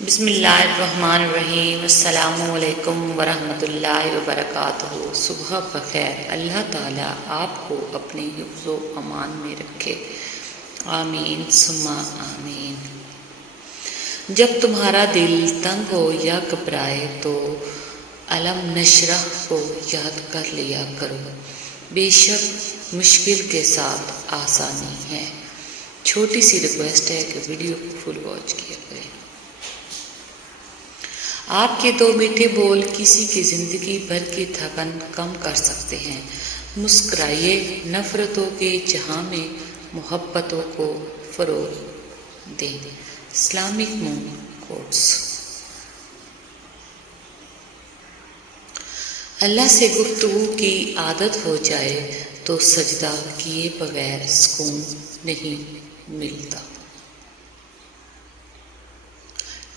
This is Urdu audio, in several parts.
بسم اللہ الرحمن الرحیم۔ السلام علیکم ورحمۃ اللہ وبرکاتہ۔ صبح بخیر۔ اللہ تعالیٰ آپ کو اپنے حفظ و امان میں رکھے، آمین ثم آمین۔ جب تمہارا دل تنگ ہو یا گھبرائے تو علم نشرح کو یاد کر لیا کرو، بے شک مشکل کے ساتھ آسانی ہے۔ چھوٹی سی ریکویسٹ ہے کہ ویڈیو کو فل واچ کیا کریں۔ آپ کے دو میٹھے بول کسی کی زندگی بھر کی تھکن کم کر سکتے ہیں۔ مسکرائیے، نفرتوں کے جہاں میں محبتوں کو فروغ دیں۔ اسلامک مون کوٹس۔ اللہ سے گفتگو کی عادت ہو جائے تو سجدہ کیے بغیر سکون نہیں ملتا۔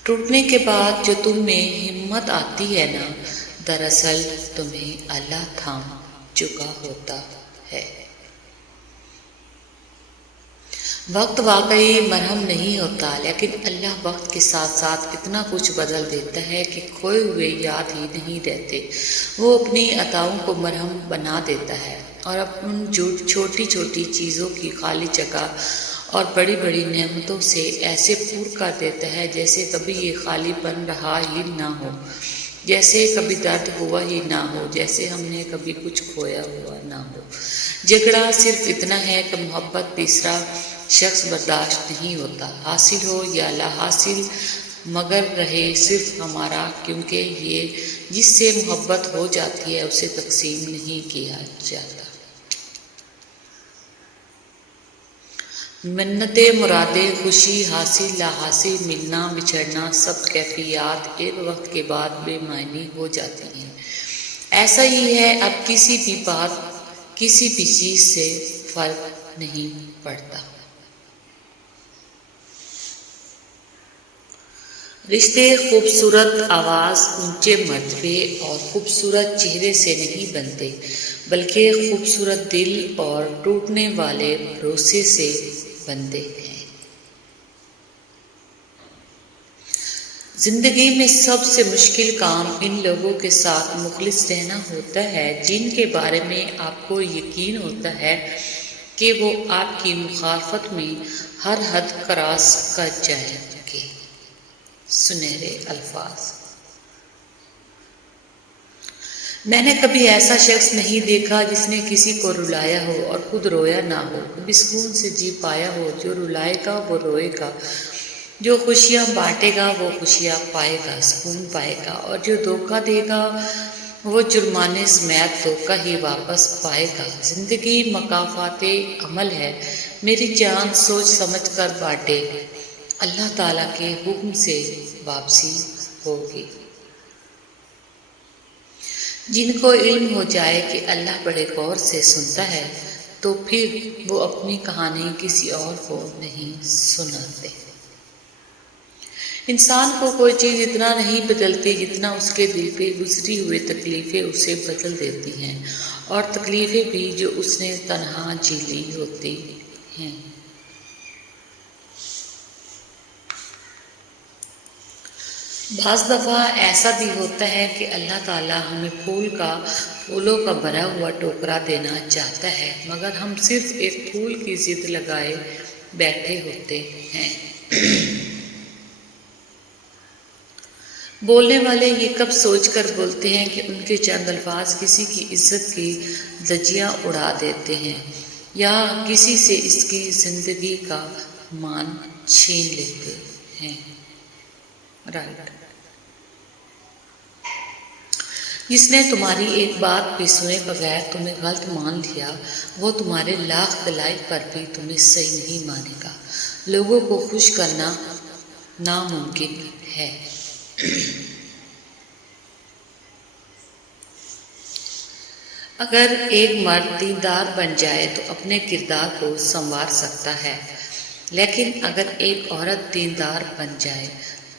ٹوٹنے کے بعد جو تم میں ہمت آتی ہے نا، دراصل تمہیں اللہ تھام چکا ہوتا ہے۔ وقت واقعی مرہم نہیں ہوتا، لیکن اللہ وقت کے ساتھ ساتھ اتنا کچھ بدل دیتا ہے کہ کھوئے ہوئے یاد ہی نہیں رہتے۔ وہ اپنی عطاؤں کو مرہم بنا دیتا ہے اور ان چھوٹی چھوٹی چیزوں کی خالی جگہ اور بڑی بڑی نعمتوں سے ایسے پور کر دیتا ہے جیسے کبھی یہ خالی پن رہا ہی نہ ہو، جیسے کبھی درد ہوا ہی نہ ہو، جیسے ہم نے کبھی کچھ کھویا ہوا نہ ہو۔ جھگڑا صرف اتنا ہے کہ محبت تیسرا شخص برداشت نہیں ہوتا، حاصل ہو یا لا حاصل مگر رہے صرف ہمارا، کیونکہ یہ جس سے محبت ہو جاتی ہے اسے تقسیم نہیں کیا جاتا۔ منتیں، مرادیں، خوشی، حاصل لا حاصل، ملنا بچھڑنا، سب کیفیات ایک وقت کے بعد بے معنی ہو جاتی ہیں۔ ایسا ہی ہے، اب کسی بھی بات، کسی بھی چیز سے فرق نہیں پڑتا۔ رشتے خوبصورت آواز، اونچے مرتبے اور خوبصورت چہرے سے نہیں بنتے، بلکہ خوبصورت دل اور ٹوٹنے والے بھروسے سے بنتے ہیں۔ زندگی میں سب سے مشکل کام ان لوگوں کے ساتھ مخلص رہنا ہوتا ہے جن کے بارے میں آپ کو یقین ہوتا ہے کہ وہ آپ کی مخالفت میں ہر حد کراس کر جائیں گے۔ سنہرے الفاظ۔ میں نے کبھی ایسا شخص نہیں دیکھا جس نے کسی کو رلایا ہو اور خود رویا نہ ہو، کبھی سکون سے جی پایا ہو۔ جو رلائے گا وہ روئے گا، جو خوشیاں بانٹے گا وہ خوشیاں پائے گا، سکون پائے گا، اور جو دھوکہ دے گا وہ جرمانے سمیت دھوکہ ہی واپس پائے گا۔ زندگی مکافات عمل ہے، میری جان سوچ سمجھ کر بانٹے، اللہ تعالیٰ کے حکم سے واپسی ہوگی۔ جن کو علم ہو جائے کہ اللہ بڑے غور سے سنتا ہے تو پھر وہ اپنی کہانی کسی اور کو نہیں سناتے۔ انسان کو کوئی چیز اتنا نہیں بدلتی جتنا اس کے دل پہ گزری ہوئی تکلیفیں اسے بدل دیتی ہیں، اور تکلیفیں بھی جو اس نے تنہا جھیلی ہوتی ہیں۔ بعض دفعہ ایسا بھی ہوتا ہے کہ اللہ تعالیٰ ہمیں پھولوں کا بھرا ہوا ٹوکرا دینا چاہتا ہے، مگر ہم صرف ایک پھول کی ضد لگائے بیٹھے ہوتے ہیں۔ بولنے والے یہ کب سوچ کر بولتے ہیں کہ ان کے چند الفاظ کسی کی عزت کی دھجیاں اڑا دیتے ہیں یا کسی سے اس کی زندگی کا مان چھین لیتے ہیں۔ رائٹ۔ جس نے تمہاری ایک بات بھی سنے بغیر تمہیں غلط مان لیا، وہ تمہارے لاکھ دلائل پر بھی تمہیں صحیح نہیں مانے گا۔ لوگوں کو خوش کرنا ناممکن ہے۔ اگر ایک مرد دیندار بن جائے تو اپنے کردار کو سنوار سکتا ہے، لیکن اگر ایک عورت دیندار بن جائے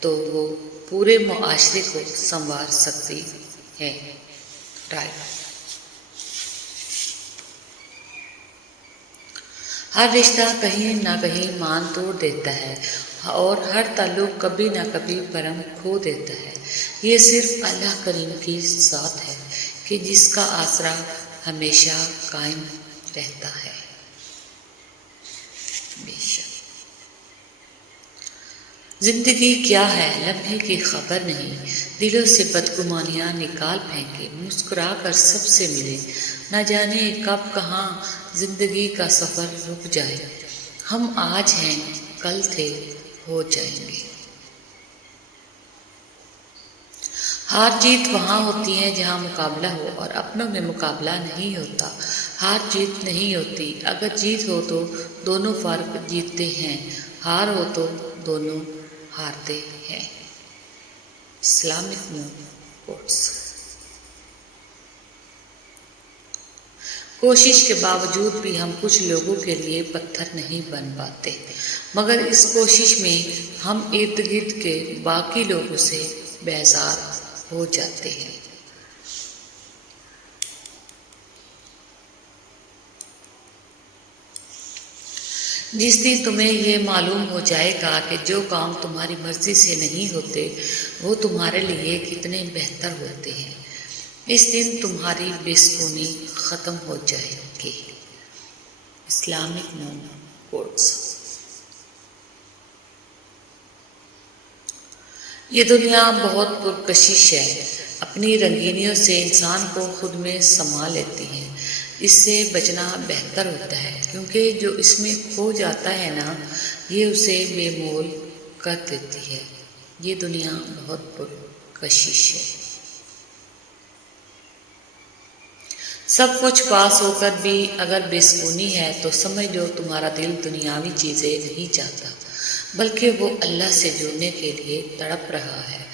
تو وہ پورے معاشرے کو سنوار سکتی ہے۔ رائٹ۔ ہر رشتہ کہیں نہ کہیں مان توڑ دیتا ہے، اور ہر تعلق کبھی نہ کبھی بھرم کھو دیتا ہے۔ یہ صرف اللہ کریم کی ذات ہے کہ جس کا آسرا ہمیشہ قائم رہتا ہے۔ بے شک زندگی کیا ہے لمحے کی خبر نہیں، دلوں سے بدگمانیاں نکال پھینکے، مسکرا کر سب سے ملے، نہ جانے کب کہاں زندگی کا سفر رک جائے، ہم آج ہیں کل تھے ہو جائیں گے۔ ہار جیت وہاں ہوتی ہے جہاں مقابلہ ہو اور اپنوں میں مقابلہ نہیں ہوتا۔ ہار جیت نہیں ہوتی، اگر جیت ہو تو دونوں فرق جیتتے ہیں، ہار ہو تو دونوں ہارتے ہیں۔ اسلامک مون کوٹس۔ کوشش کے باوجود بھی ہم کچھ لوگوں کے لیے پتھر نہیں بن پاتے، مگر اس کوشش میں ہم ارد گرد کے باقی لوگوں سے بیزار ہو جاتے ہیں۔ جس دن تمہیں یہ معلوم ہو جائے گا کہ جو کام تمہاری مرضی سے نہیں ہوتے وہ تمہارے لیے کتنے بہتر ہوتے ہیں، اس دن تمہاری بے سکونی ختم ہو جائے گی۔ اسلامک مون کوٹس۔ یہ دنیا بہت پرکشش ہے، اپنی رنگینیوں سے انسان کو خود میں سما لیتی ہے، اس سے بچنا بہتر ہوتا ہے، کیونکہ جو اس میں کھو جاتا ہے نا، یہ اسے بے مول کر دیتی ہے۔ یہ دنیا بہت پرکشش ہے۔ سب کچھ پاس ہو کر بھی اگر بے سکونی ہے تو سمجھ لو تمہارا دل دنیاوی چیزیں نہیں چاہتا، بلکہ وہ اللہ سے جڑنے کے لیے تڑپ رہا ہے۔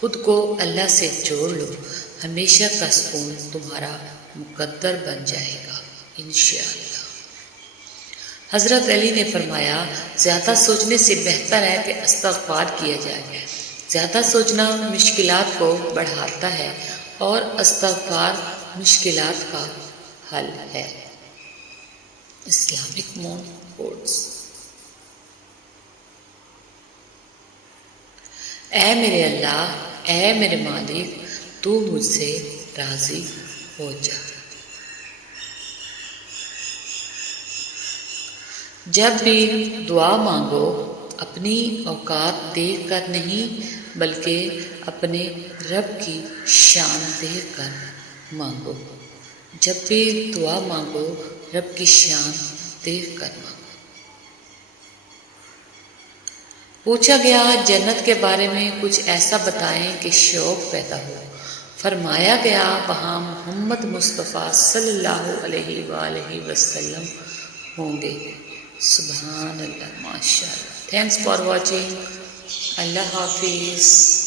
خود کو اللہ سے جوڑ لو، ہمیشہ کا سکون تمہارا مقدر بن جائے گا انشاءاللہ۔ حضرت علی نے فرمایا، زیادہ سوچنے سے بہتر ہے کہ استغفار کیا جائے۔ زیادہ سوچنا مشکلات کو بڑھاتا ہے اور استغفار مشکلات کا حل ہے۔ اسلامک مون کوٹس۔ اے میرے اللہ، اے میرے مالک، تو مجھ سے راضی ہو جا۔ جب بھی دعا مانگو اپنی اوقات دیکھ کر نہیں بلکہ اپنے رب کی شان دیکھ کر مانگو۔ جب بھی دعا مانگو رب کی شان دیکھ کر مانگو۔ پوچھا گیا جنت کے بارے میں کچھ ایسا بتائیں کہ شوق پیدا ہو۔ فرمایا گیا وہاں محمد مصطفیٰ صلی اللہ علیہ وآلہ وسلم ہوں گے۔ سبحان اللہ، ماشاء اللہ۔ Thanks for watching. اللہ حافظ۔